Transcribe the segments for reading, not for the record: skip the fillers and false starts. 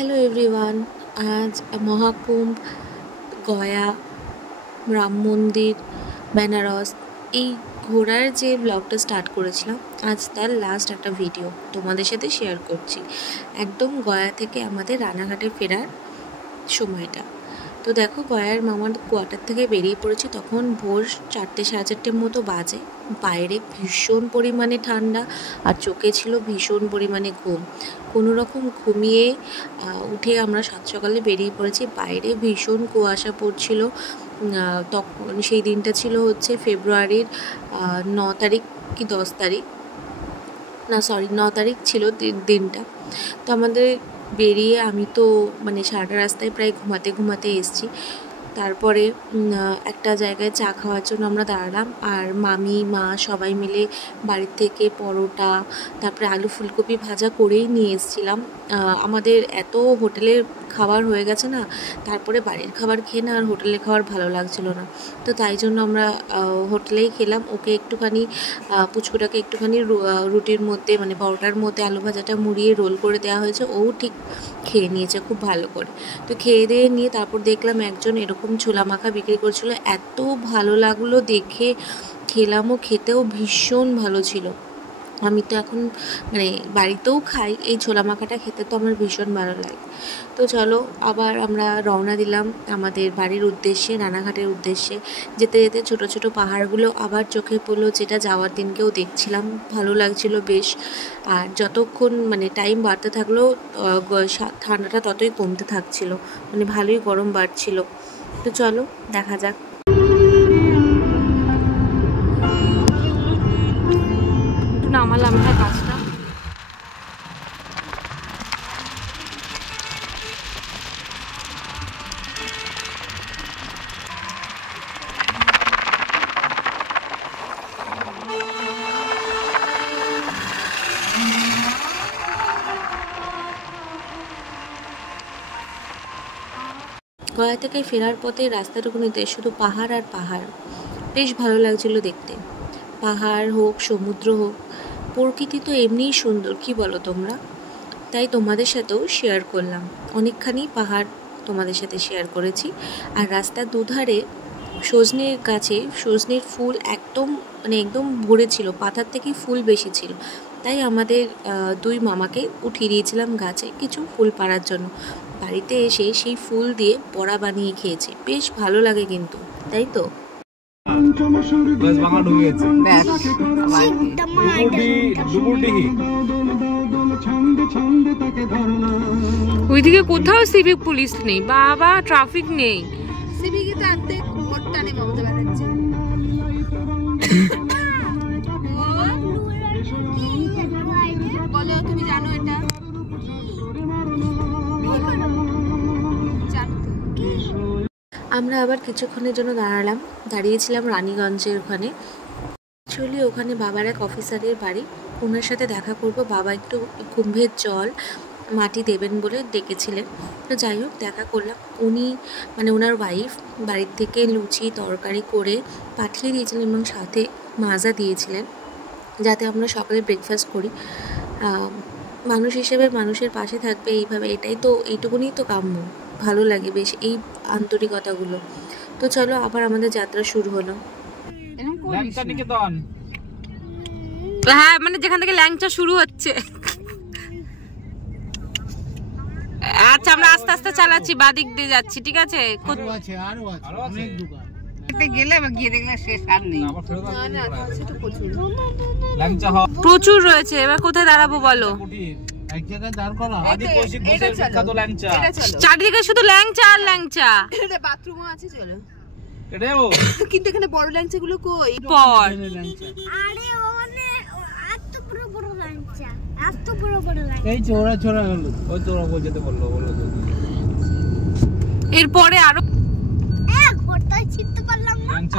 Hello everyone. আজ মহাকুম্ভ, গয়া, রাম মন্দির, বেনারস এই ঘোরার যে ব্লগটা স্টার্ট করেছিলাম, আজ তার লাস্ট একটা ভিডিও তোমাদের সাথে শেয়ার করছি। একদম গয়া থেকে আমাদের রানাঘাটে ফেরার সময়টা। তো দেখো, গয়ার মামার কোয়ার্টার থেকে বেরিয়ে পড়েছি, তখন ভোর 4টে সাড়ে 4টের মতো বাজে। বাইরে ভীষণ পরিমাণে ঠান্ডা আর চোখে ছিল ভীষণ পরিমাণে ঘুম। কোনো রকম ঘুমিয়ে উঠে আমরা সাত সকালে বেরিয়ে পড়েছি। বাইরে ভীষণ কুয়াশা পড়ছিল। তখন সেই দিনটা ছিল হচ্ছে ফেব্রুয়ারির 9 তারিখ কি 10 তারিখ, না সরি 9 তারিখ ছিল দিনটা। তো আমাদের বেরিয়ে আমি তো সারাটা রাস্তায় প্রায় ঘুমাতে এসেছি। তারপরে একটা জায়গায় চা খাওয়ার জন্য আমরা দাঁড়ালাম, আর মামি মা সবাই মিলে বাড়ির থেকে পরোটা, তারপরে আলু ফুলকপি ভাজা করেই নিয়ে এসেছিলাম। আমাদের এত হোটেলের খাবার হয়ে গেছে না, তারপরে বাড়ির খাবার খেয়ে না আর হোটেলের খাবার ভালো লাগছিল না। তো তাই জন্য আমরা হোটেলেই খেলাম। ওকে একটুখানি পুচকুটাকে একটুখানি রুটির মধ্যে পরোটার মধ্যে আলু ভাজাটা মুড়িয়ে রোল করে দেওয়া হয়েছে, ও ঠিক খেয়ে নিয়েছে খুব ভালো করে। তো খেয়ে দিয়ে নিয়ে তারপর দেখলাম একজন এরকম ছোলা মাখা বিক্রি করছিল, এত ভালো লাগলো দেখে। খেলামও, খেতেও ভীষণ ভালো ছিল। আমি তো এখন বাড়িতেও খাই এই ছোলা মাখাটা, খেতে তো আমার ভীষণ ভালো লাগে। তো চলো আবার আমরা রওনা দিলাম আমাদের বাড়ির উদ্দেশ্যে, রানাঘাটের উদ্দেশ্যে। যেতে যেতে ছোট ছোট পাহাড়গুলো আবার চোখে পড়লো, যেটা যাওয়ার দিনকেও দেখছিলাম, ভালো লাগছিল বেশ। আর যতক্ষণ টাইম বাড়তে থাকলো ঠান্ডাটা ততই কমতে থাকছিল, ভালোই গরম বাড়ছিল। তো চলো দেখা যাক। নামালাম না কাজটা। গয়া থেকে ফেরার পথে রাস্তাটুকুনিতে শুধু পাহাড় আর পাহাড়, বেশ ভালো লাগছিল দেখতে। পাহাড় হোক, সমুদ্র হোক, প্রকৃতি তো এমনিই সুন্দর, কি বলো তোমরা? তাই তোমাদের সাথেও শেয়ার করলাম। অনেকখানি পাহাড় তোমাদের সাথে শেয়ার করেছি। আর রাস্তার দুধারে সজনের গাছে সজনের ফুল একদম ভরে ছিল, পাতার থেকে ফুল বেশি ছিল। তাই আমাদের দুই মামাকে উঠিয়ে দিয়েছিলাম গাছে কিছু ফুল পাড়ার জন্য। বাড়িতে এসে সেই ফুল দিয়ে বড়া বানিয়ে খেয়েছে, বেশ ভালো লাগে কিন্তু, তাই তো? ওইদিকে কোথাও সিভিক পুলিশ নেই বাবা, ট্রাফিক নেই। তুমি জানো এটা? আমরা আবার কিছুক্ষণের জন্য দাঁড়িয়েছিলাম রানীগঞ্জের ওখানে। অ্যাকচুয়ালি ওখানে বাবার এক অফিসারের বাড়ি, ওনার সাথে দেখা করব। বাবা একটু কুম্ভের জল মাটি দেবেন বলে ডেকেছিলেন। তো যাই হোক দেখা করলাম। উনি ওনার ওয়াইফ বাড়ির থেকে লুচি তরকারি করে পাঠিয়ে দিয়েছিলেন এবং সাথে মাজা দিয়েছিলেন, যাতে আমরা সকালে ব্রেকফাস্ট করি। মানুষ হিসেবে মানুষের পাশে থাকবে এইভাবে, এইটুকুনি তো কাম্য। ভালো লাগে বেশ এই আন্তরিকতাগুলো। তো চলো আবার আমাদের যাত্রা শুরু হলো। হ্যাঁ, যেখান থেকে ল্যাংচা শুরু হচ্ছে। আচ্ছা, আমরা আস্তে আস্তে চালাচ্ছি, বাদিক দিয়ে যাচ্ছি, ঠিক আছে? প্রচুর রয়েছে, এবার কোথায় দাঁড়াবো বলো? চারিদিকে শুধু ল্যাংচা আর ল্যাংচা। বাথরুমও আছে, চলো। কিন্তু এখানে বড় ল্যাংচা গুলো কই? এরপরে আরো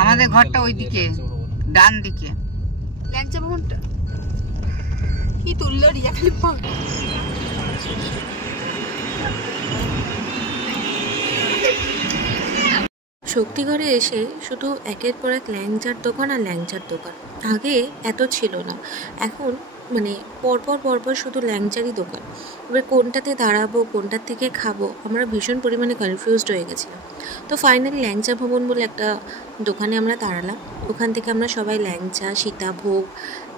আমাদের ঘরটা ওইদিকে ডান দিকে, ল্যাংচা ভবনটা কি তুললো রিয়া খালি। শক্তিগড়ে এসে শুধু একের পর এক ল্যাংচার দোকান আর ল্যাংচার দোকান। আগে এত ছিল না, এখন মানে পরপর শুধু ল্যাংচারই দোকান। এবার কোনটাতে দাঁড়াবো, কোনটার থেকে খাবো, আমরা ভীষণ পরিমাণে কনফিউজড হয়ে গেছিলাম। তো ফাইনালি ল্যাংচা ভবন বলে একটা দোকানে আমরা দাঁড়ালাম। ওখান থেকে আমরা সবাই ল্যাংচা, সীতাভোগ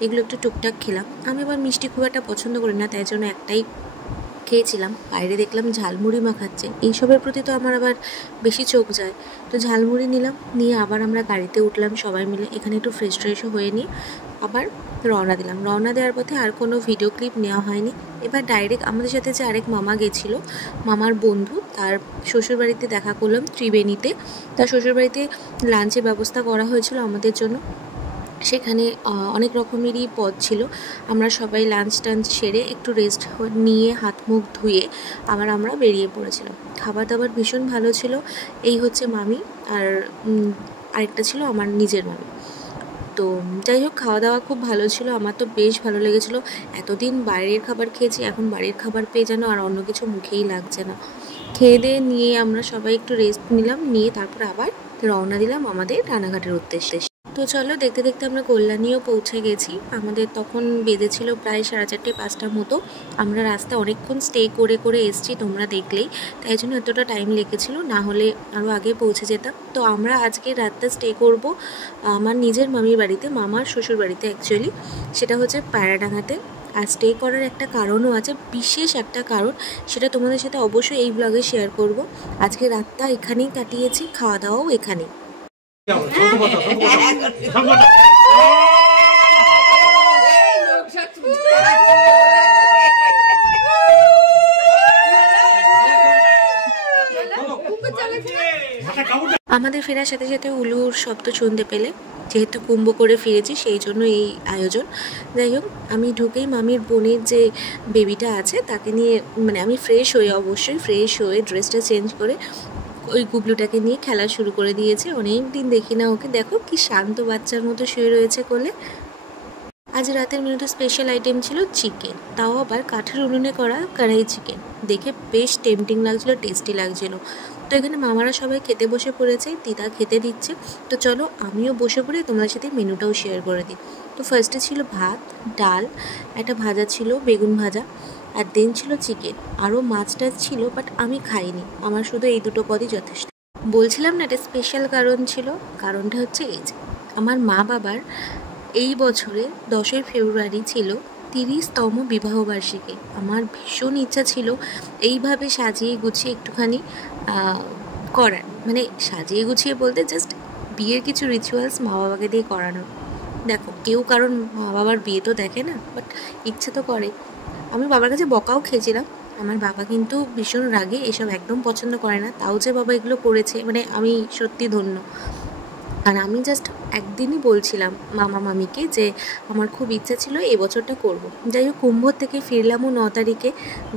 এগুলো একটু টুকটাক খেলাম। আমি আবার মিষ্টি খুব একটা পছন্দ করি না, তাই জন্য একটাই খেয়েছিলাম। বাইরে দেখলাম ঝালমুড়ি মাখাচ্ছে, এইসবের প্রতি তো আমার আবার বেশি চোখ যায়। তো ঝালমুড়ি নিলাম, নিয়ে আবার আমরা গাড়িতে উঠলাম সবাই মিলে। এখানে একটু ফ্রেশও হয়ে নিয়ে আবার রওনা দিলাম। রওনা দেওয়ার পথে আর কোনো ভিডিও ক্লিপ নেওয়া হয়নি। এবার ডাইরেক্ট আমাদের সাথে যে আরেক মামা গেছিলো, মামার বন্ধু, তার শ্বশুরবাড়িতে দেখা করলাম ত্রিবেণীতে। তার শ্বশুরবাড়িতে লাঞ্চের ব্যবস্থা করা হয়েছিল আমাদের জন্য। সেখানে অনেক রকমেরই পদ ছিল। আমরা সবাই লাঞ্চ টাঞ্চ সেরে একটু রেস্ট নিয়ে হাত মুখ ধুয়ে আবার আমরা বেরিয়ে পড়েছিলাম। খাবার দাবার ভীষণ ভালো ছিল। এই হচ্ছে মামি, আর আরেকটা ছিল আমার নিজের মামি। তো যাই হোক, খাওয়া দাওয়া খুব ভালো ছিল, আমার তো বেশ ভালো লেগেছিলো। এতদিন বাইরের খাবার খেয়েছি, এখন বাড়ির খাবার পেয়ে যেন আর অন্য কিছু মুখেই লাগছে না। খেয়ে দিয়ে নিয়ে আমরা সবাই একটু রেস্ট নিলাম, নিয়ে তারপর আবার রওনা দিলাম আমাদের রানাঘাটের উদ্দেশ্যে। তো চলো, দেখতে দেখতে আমরা কল্যাণীও পৌঁছে গেছি। আমাদের তখন বেজেছিল প্রায় 4:30-5টার মতো। আমরা রাস্তা অনেকক্ষণ স্টে করে এসছি, তোমরা দেখলেই, তাই জন্য এতটা টাইম লেগেছিলো, না হলে আরও আগে পৌঁছে যেতাম। তো আমরা আজকে রাতটা স্টে করব আমার নিজের মামির বাড়িতে, মামার শ্বশুর বাড়িতে অ্যাকচুয়ালি। সেটা হচ্ছে পায়রাডাঙ্গাতে। আর স্টে করার একটা কারণও আছে, বিশেষ একটা কারণ, সেটা তোমাদের সাথে অবশ্যই এই ব্লগে শেয়ার করব। আজকে রাতটা এখানেই কাটিয়েছি, খাওয়া দাওয়াও এখানেই। আমাদের ফেরার সাথে সাথে উলুর শব্দ শুনতে পেলে, যেহেতু কুম্ভ করে ফিরেছি সেই জন্য এই আয়োজন। যাই হোক, আমি ঢুকেই মামির বোনের যে বেবিটা আছে তাকে নিয়ে, মানে আমি ফ্রেশ হয়ে, অবশ্যই ফ্রেশ হয়ে ড্রেসটা চেঞ্জ করে ওই গুবলুটাকে নিয়ে খেলা শুরু করে দিয়েছে। অনেক দিন দেখি না ওকে, দেখো কি শান্ত বাচ্চার মতো শুয়ে রয়েছে কোলে। আজ রাতের মেনুতে স্পেশাল আইটেম ছিল চিকেন, তাও আবার কাঠের উনুনে করা কড়াই চিকেন। দেখে বেশ টেম্পটিং লাগছিলো, টেস্টি লাগছিলো। তো এখানে মামারা সবাই খেতে বসে পড়েছে, দিদা খেতে দিচ্ছে। তো চলো আমিও বসে পড়ে তোমাদের সাথে মেনুটাও শেয়ার করে দিই। তো ফার্স্টে ছিল ভাত, ডাল, একটা ভাজা ছিল বেগুন ভাজা, আর দেন ছিল চিকেন, আরও মাছ টাছ ছিল, বাট আমি খাইনি, আমার শুধু এই দুটো পদই যথেষ্ট। বলছিলাম না এটা স্পেশাল কারণ ছিল, কারণটা হচ্ছে এই যে আমার মা বাবার এই বছরে 10ই ফেব্রুয়ারি ছিল 30তম বিবাহবার্ষিকী। আমার ভীষণ ইচ্ছা ছিল এইভাবে সাজিয়ে গুছিয়ে একটুখানি করার, মানে সাজিয়ে গুছিয়ে বলতে জাস্ট বিয়ের কিছু রিচুয়ালস মা বাবাকে দিয়ে করানোর। দেখো, কেউ কারণ মা বাবার বিয়ে তো দেখে না, বাট ইচ্ছে তো করে। আমি বাবার কাছে বকাও খেয়েছিলাম, আমার বাবা কিন্তু ভীষণ রাগে, এসব একদম পছন্দ করে না। তাও যে বাবা এগুলো করেছে, মানে আমি সত্যি ধন্য। আর আমি জাস্ট একদিনই বলছিলাম মামা মামিকে যে আমার খুব ইচ্ছা ছিল এই বছরটা করব। যাই হোক, কুম্ভ থেকে ফিরলামও 9 তারিখে,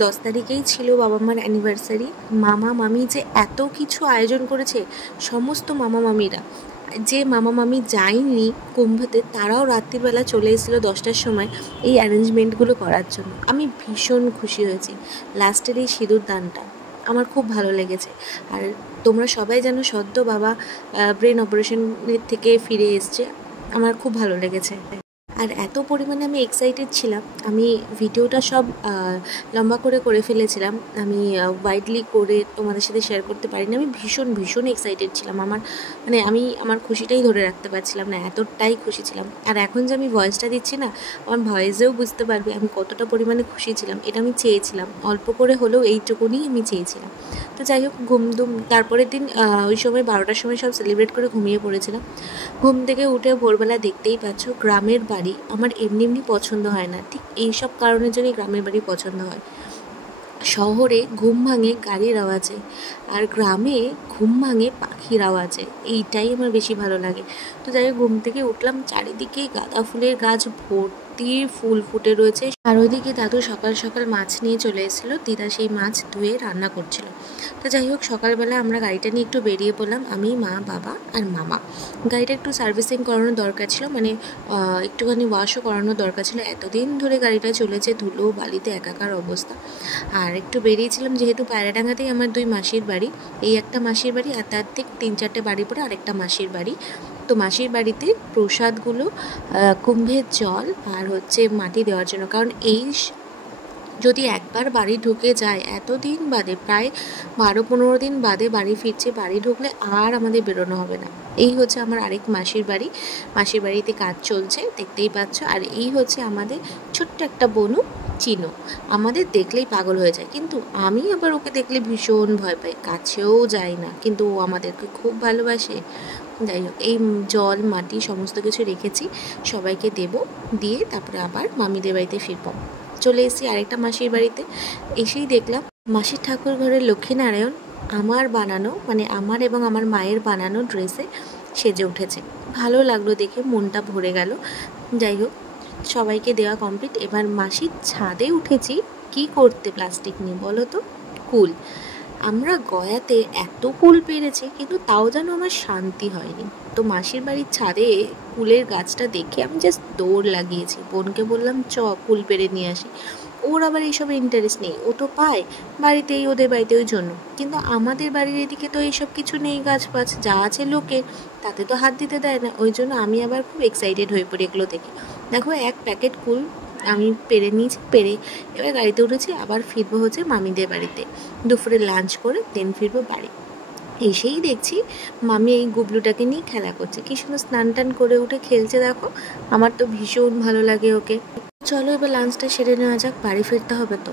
10 তারিখেই ছিল বাবা মার অ্যানিভার্সারি। মামা মামি যে এত কিছু আয়োজন করেছে, সমস্ত মামা মামিরা, যে মামা মামি যায়নি কুম্ভতে তারাও রাত্রিবেলা চলে এসেছিলো 10টার সময় এই অ্যারেঞ্জমেন্টগুলো করার জন্য। আমি ভীষণ খুশি হয়েছি। লাস্টের এই সিঁদুর দানটা আমার খুব ভালো লেগেছে। আর তোমরা সবাই জানো সদ্য বাবা ব্রেন অপারেশনের থেকে ফিরে এসছে, আমার খুব ভালো লেগেছে। আর এত পরিমাণে আমি এক্সাইটেড ছিলাম, আমি ভিডিওটা সব লম্বা করে ফেলেছিলাম, আমি ওয়াইডলি করে তোমাদের সাথে শেয়ার করতে পারিনি। আমি ভীষণ এক্সাইটেড ছিলাম, আমি আমার খুশিটাই ধরে রাখতে পারছিলাম না, এতটাই খুশি ছিলাম। আর এখন যে আমি ভয়েসটা দিচ্ছি না, আমার ভয়েসেও বুঝতে পারবে আমি কতটা পরিমাণে খুশি ছিলাম। এটা আমি চেয়েছিলাম, অল্প করে হলেও এইটুকুনি আমি চেয়েছিলাম। তো যাই হোক, তারপরের দিন ওই সময় 12টার সময় সব সেলিব্রেট করে ঘুমিয়ে পড়েছিলাম। ঘুম থেকে উঠে ভোরবেলা দেখতেই পাচ্ছ গ্রামের বাড়ি আমার এমনি পছন্দ হয় না, ঠিক এইসব কারণের জন্যই গ্রামের বাড়ি পছন্দ হয়। শহরে ঘুম ভাঙে গাড়ির আওয়াজে, আর গ্রামে ঘুম ভাঙে পাখির আওয়াজে, এইটাই আমার বেশি ভালো লাগে। তো যাই হোক, ঘুম থেকে উঠলাম, চারিদিকে গাঁদা ফুলের গাছ ভর্তি ফুল ফুটে রয়েছে, আর ওইদিকে দাদু সকাল সকাল মাছ নিয়ে চলে এসেছিলো, দিদা সেই মাছ ধুয়ে রান্না করছিল। তো যাই হোক, সকালবেলা আমরা গাড়িটা নিয়ে একটু বেরিয়ে পড়লাম, আমি, মা, বাবা আর মামা। গাড়িটা একটু সার্ভিসিং করানোর দরকার ছিল, মানে একটুখানি ওয়াশও করানোর দরকার ছিল। এতদিন ধরে গাড়িটা চলেছে, ধুলো বালিতে একাকার অবস্থা। আর একটু বেরিয়েছিলাম, যেহেতু পায়রাডাঙ্গাতেই আমার 2 মাসির বাড়ি, এই একটা মাসির বাড়ি আর তার থেকে 3-4টে বাড়ি পরে আরেকটা মাসির বাড়ি। তো মাসির বাড়িতে প্রসাদগুলো কুম্ভের জল আর হচ্ছে মাটি দেওয়ার জন্য, কারণ এই যদি একবার বাড়ি ঢুকে যায়, এতদিন বাদে প্রায় 12-15 দিন বাদে বাড়ি ফিরছে, বাড়ি ঢুকলে আর আমাদের বেরোনো হবে না। এই হচ্ছে আমার আরেক মাসির বাড়ি, মাসির বাড়িতে কাজ চলছে দেখতেই পাচ্ছ। আর এই হচ্ছে আমাদের ছোট্ট একটা বনু চিনো, আমাদের দেখলেই পাগল হয়ে যায়, কিন্তু আমি আবার ওকে দেখলে ভীষণ ভয় পাই, কাছেও যাই না, কিন্তু ও আমাদেরকে খুব ভালোবাসে। যাই হোক, এই জল মাটি সমস্ত কিছু রেখেছি, সবাইকে দেব, দিয়ে তারপরে আবার মামিদের বাড়িতে ফিরব। চলে এসেছি আরেকটা মাসির বাড়িতে, এসেই দেখলাম মাসির ঠাকুর ঘরের লক্ষ্মীনারায়ণ আমার বানানো, মানে আমার এবং আমার মায়ের বানানো ড্রেসে সেজে উঠেছে। ভালো লাগলো দেখে, মনটা ভরে গেল। যাই হোক, সবাইকে দেওয়া কমপ্লিট। এবার মাসির ছাদে উঠেছি কি করতে প্লাস্টিক নিয়ে বলো তো, কুল। আমরা গয়াতে এত কুল পেরেছি, কিন্তু তাও যেন আমার শান্তি হয়নি। তো মাসির বাড়ির ছাদে কুলের গাছটা দেখে আমি জাস্ট দৌড় লাগিয়েছি, বোনকে বললাম চ কুল পেরে নিয়ে আসি। ওর আবার এইসবে ইন্টারেস্ট নেই, ও তো পায় বাড়িতেই, ওদের বাড়িতে, ওই জন্য। কিন্তু আমাদের বাড়ির এদিকে তো এইসব কিছু নেই, গাছ ফাছ যা আছে লোকের, তাতে তো হাত দিতে দেয় না, ওই জন্য আমি আবার খুব এক্সাইটেড হয়ে পড়ি এগুলো দেখে। দেখো, 1 প্যাকেট কুল আমি পেরে নিয়েছি, পেরে এবার গাড়িতে উঠেছি, আবার ফিরবো হচ্ছে মামিদের বাড়িতে, দুপুরে লাঞ্চ করে দেন ফিরবো বাড়ি। এসেই দেখছি মামি এই গুবলুটাকে নিয়ে খেলা করছে, কি সুন্দর স্নান টান করে উঠে খেলছে, দেখো আমার তো ভীষণ ভালো লাগে ওকে। চলো এবার লাঞ্চটা সেরে নেওয়া যাক, বাড়ি ফিরতে হবে তো।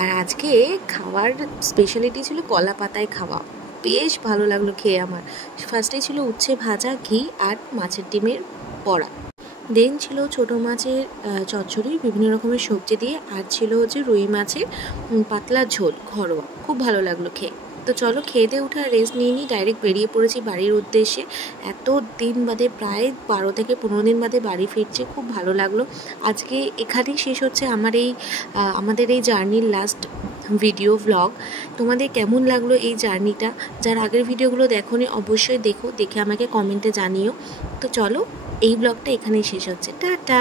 আর আজকে খাওয়ার স্পেশালিটি ছিল কলা পাতায় খাওয়া, বেশ ভালো লাগলো খেয়ে আমার। ফার্স্টে ছিল উচ্ছে ভাজা, ঘি আর মাছের ডিমের বড়া, দেন ছিল ছোটো মাছের চচ্চড়ি বিভিন্ন রকমের সবজি দিয়ে, আর ছিল হচ্ছে রুই মাছের পাতলা ঝোল ঘরোয়া, খুব ভালো লাগলো খেয়ে। তো চলো খেয়ে দিয়ে উঠে আর রেস্ট নিয়ে নিই, ডাইরেক্ট বেরিয়ে পড়েছি বাড়ির উদ্দেশ্যে। এত দিন বাদে, প্রায় 12 থেকে 15 দিন বাদে বাড়ি ফিরছে, খুব ভালো লাগলো। আজকে এখানেই শেষ হচ্ছে আমাদের এই জার্নির লাস্ট ভিডিও ব্লগ। তোমাদের কেমন লাগলো এই জার্নিটা? যার আগের ভিডিওগুলো দেখোনি অবশ্যই দেখো, দেখে আমাকে কমেন্টে জানিও। তো চলো, এই ব্লগটা এখানেই শেষ হচ্ছে, টাটা।